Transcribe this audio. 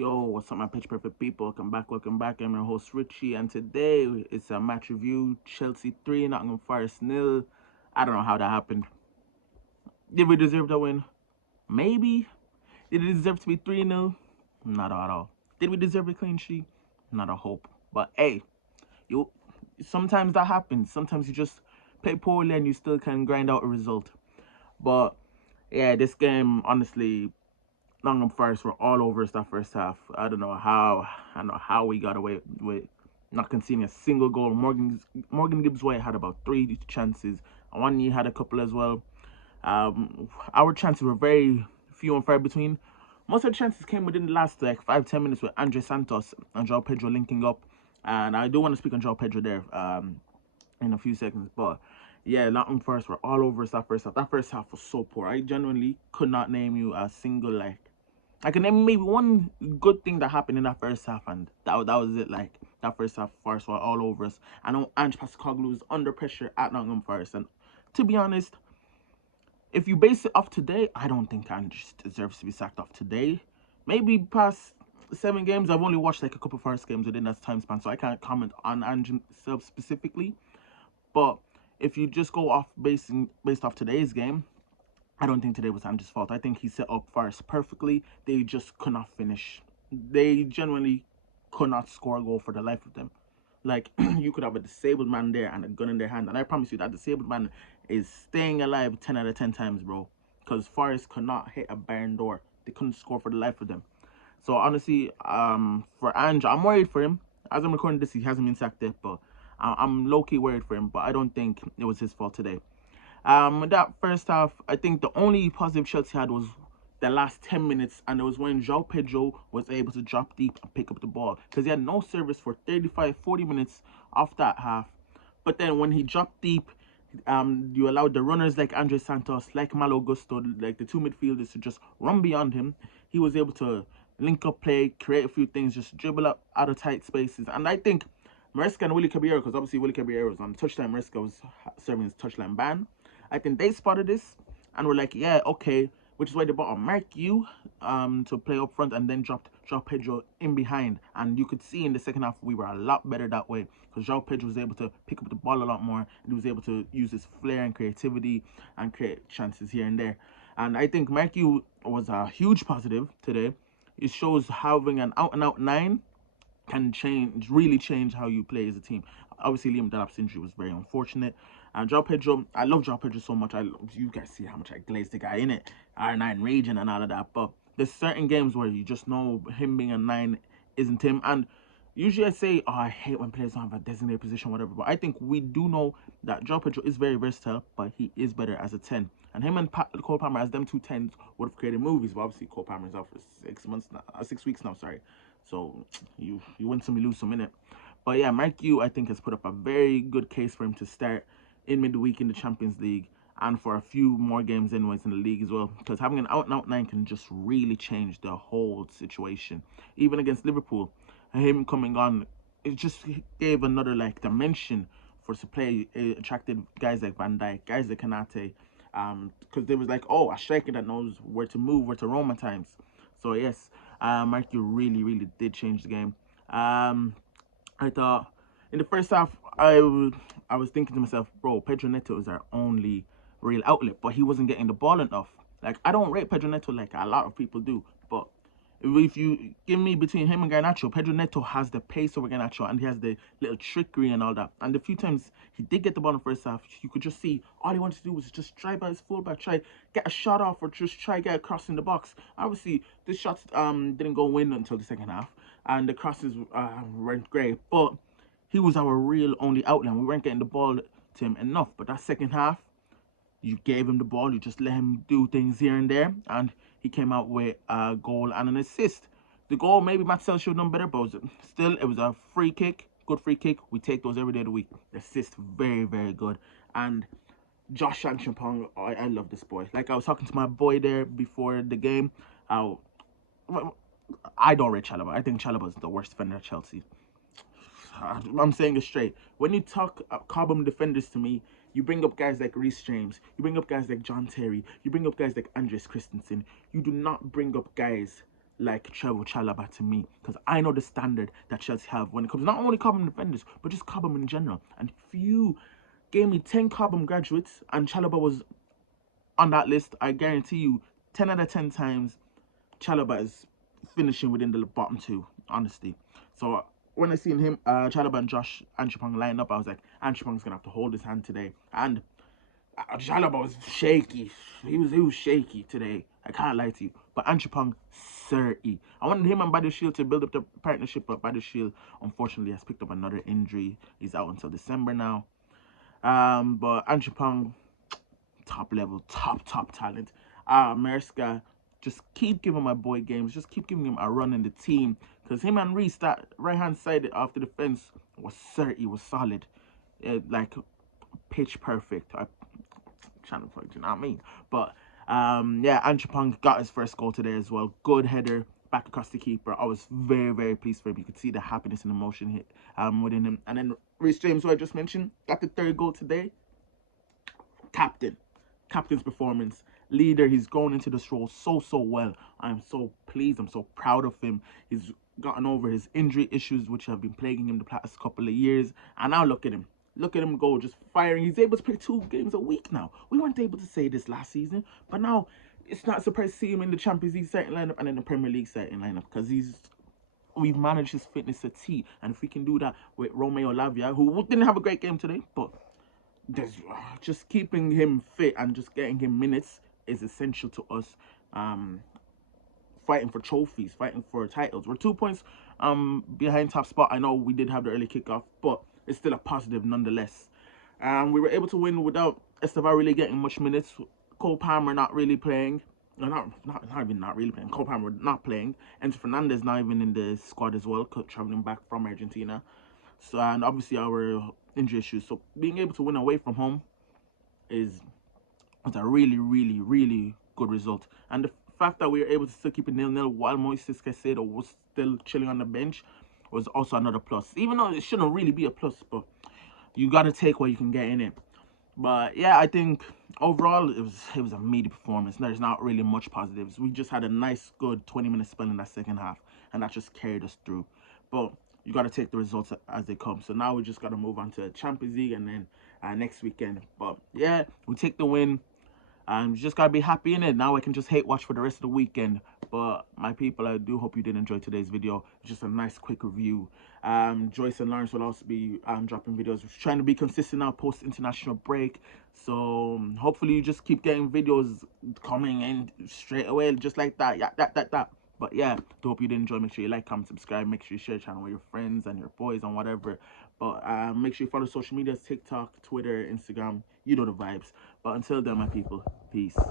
Yo, what's up, my pitch perfect people? Welcome back. I'm your host Richie, and today it's a match review. Chelsea 3, Nottingham Forest nil. I don't know how that happened. Did we deserve the win? Maybe. Did it deserve to be 3-0? Not at all. Did we deserve a clean sheet? Not a hope. But hey, you sometimes that happens. Sometimes you just play poorly and you still can grind out a result. But yeah, this game honestly Nottingham Forest were all over us that first half. I don't know how we got away with not conceding a single goal. Morgan Gibbs White had about three chances. Awani had a couple as well. Our chances were very few and far between. Most of the chances came within the last like 5-10 minutes with Andre Santos and João Pedro linking up. And I do want to speak on João Pedro there in a few seconds. But yeah, Nottingham Forest were all over us that first half. That first half was so poor. I genuinely could not name you a single I can name maybe one good thing that happened in that first half, and that was it. Like that first half, Forest were all over us. I know Ange Postecoglou was under pressure at Nottingham Forest, and to be honest, if you base it off today, I don't think Ange deserves to be sacked off today. Maybe past 7 games, I've only watched like a couple Forest games within that time span, so I can't comment on Ange himself specifically. But if you just go off based off today's game, I don't think today was Ange's fault. I think he set up Forest perfectly. They just could not finish. They genuinely could not score a goal for the life of them. Like you could have a disabled man there and a gun in their hand, and I promise you that disabled man is staying alive 10 out of 10 times, bro. Because Forest could not hit a barn door. They couldn't score for the life of them. So honestly, for Ange, I'm worried for him. As I'm recording this, he hasn't been sacked yet, but I'm low key worried for him. But I don't think it was his fault today. That first half, I think the only positive Chelsea had was the last 10 minutes, and it was when João Pedro was able to drop deep and pick up the ball because he had no service for 35-40 minutes off that half. But then when he dropped deep, you allowed the runners like Andre Santos, like Malo Gusto, like the two midfielders to just run beyond him. He was able to link up play, create a few things, just dribble up out of tight spaces. And I think Maresca and Willie Caballero, because obviously Willie Caballero was on the touchline, Maresca was serving his touchline ban. I think they spotted this and were like, yeah, okay, which is why they brought a Mark U to play up front and then dropped João Pedro in behind. And you could see in the second half we were a lot better that way because João Pedro was able to pick up the ball a lot more and he was able to use his flair and creativity and create chances here and there. And I think Mark U was a huge positive today. It shows having an out and out nine can really change how you play as a team. Obviously, Liam Delap's injury was very unfortunate. And João Pedro, I love João Pedro so much. You guys see how much I glazed the guy in it, R9 region and all of that. But there's certain games where you just know him being a 9 isn't him. And usually I say, oh, I hate when players don't have a designated position, whatever. But I think we do know that João Pedro is very versatile, but he is better as a 10. And him and Cole Palmer as them two tens would have created movies. But obviously Cole Palmer is out for 6 months now, 6 weeks now. Sorry. So you win some, you lose some in it. But yeah, Mark Yu I think has put up a very good case for him to start in midweek in the Champions League and for a few more games anyways in the league as well. Because having an out and out 9 can just really change the whole situation. Even against Liverpool, him coming on, it just gave another like dimension for us to play. It attracted guys like Van Dijk, guys like Kanate, because there was like, oh, a striker that knows where to move, where to roam at times. So yes, Mark, you really did change the game. I thought in the first half, I was thinking to myself, bro, Pedro Neto is our only real outlet, but he wasn't getting the ball enough. Like I don't rate Pedro Neto like a lot of people do, but if you give me between him and Garnacho, Pedro Neto has the pace over Garnacho and he has the little trickery and all that. And the few times he did get the ball in the first half, you could just see all he wanted to do was just try by his fullback, try get a shot off or just try get a cross in the box. Obviously, the shots didn't go in until the second half, and the crosses weren't great, but he was our real only outlet. We weren't getting the ball to him enough. But that second half, you gave him the ball, you just let him do things here and there, and he came out with a goal and an assist. The goal, maybe Marcel should have done better, but still, it was a free kick, good free kick. We take those every day of the week. The assist, very good. And Josh Champong, I love this boy. Like I was talking to my boy there before the game. I don't rate Chalobah. I think Chalobah is the worst defender at Chelsea. I'm saying it straight. When you talk carbon defenders to me, you bring up guys like Reece James, you bring up guys like John Terry, you bring up guys like Andres Christensen. You do not bring up guys like Trevoh Chalobah to me, because I know the standard that Chelsea have when it comes not only Cobham defenders but just Cobham in general. And if you gave me 10 Cobham graduates and Chalobah was on that list, I guarantee you 10 out of 10 times Chalobah is finishing within the bottom two, honestly. So when I seen him, Chalobah and Josh Anchepong line up, I was like, Anchepong's gonna have to hold his hand today. And Chalobah was shaky. He was shaky today. I can't lie to you. But Anchepong, certainly. I wanted him and Badiashile to build up the partnership, but Badiashile unfortunately has picked up another injury. He's out until December now. But Anchepong, top level, top talent. Maresca, just keep giving my boy games. Just keep giving him a run in the team. Because him and Reece, that right-hand side after the fence, was solid. Like, pitch perfect. Trying to play, you know what I mean? But, yeah, Anchepong got his first goal today as well. Good header back across the keeper. I was very pleased for him. You could see the happiness and emotion hit within him. And then Reece James, who I just mentioned, got the third goal today. Captain's performance, leader. He's going into this role so well. I'm so pleased. I'm so proud of him. He's gotten over his injury issues, which have been plaguing him the past couple of years. And now look at him. Look at him go, just firing. He's able to play 2 games a week now. We weren't able to say this last season, but now it's not surprised to see him in the Champions League starting lineup and in the Premier League starting lineup, because we've managed his fitness to T. And if we can do that with Romeo Lavia, who didn't have a great game today, but there's just keeping him fit and just getting him minutes is essential to us fighting for trophies, fighting for titles. We're 2 points behind top spot. I know we did have the early kickoff, but it's still a positive nonetheless. We were able to win without Esteban really getting much minutes. Cole Palmer not really playing. No, not even not really playing. Cole Palmer not playing. Enzo Fernandez not even in the squad as well, traveling back from Argentina. So, and obviously our injury issues. So being able to win away from home is a really good result. And the fact that we were able to still keep it 0-0 while Moises Caicedo was still chilling on the bench was also another plus. Even though it shouldn't really be a plus, but you got to take what you can get in it. But yeah, I think overall it was a meaty performance. There's not really much positives. We just had a nice, good 20-minute spell in that second half, and that just carried us through. But you got to take the results as they come. So now we just got to move on to Champions League and then next weekend. But yeah, we take the win. And you just gotta be happy in it. Now I can just hate watch for the rest of the weekend. But my people, I do hope you did enjoy today's video. Just a nice quick review. Joyce and Lawrence will also be dropping videos. We're trying to be consistent now post international break. So hopefully you just keep getting videos coming in straight away, just like that. Yeah, that. But yeah, do hope you did enjoy. Make sure you like, comment, subscribe. Make sure you share the channel with your friends and your boys and whatever. But make sure you follow social medias, TikTok, Twitter, Instagram. You know the vibes. But until then, my people, peace.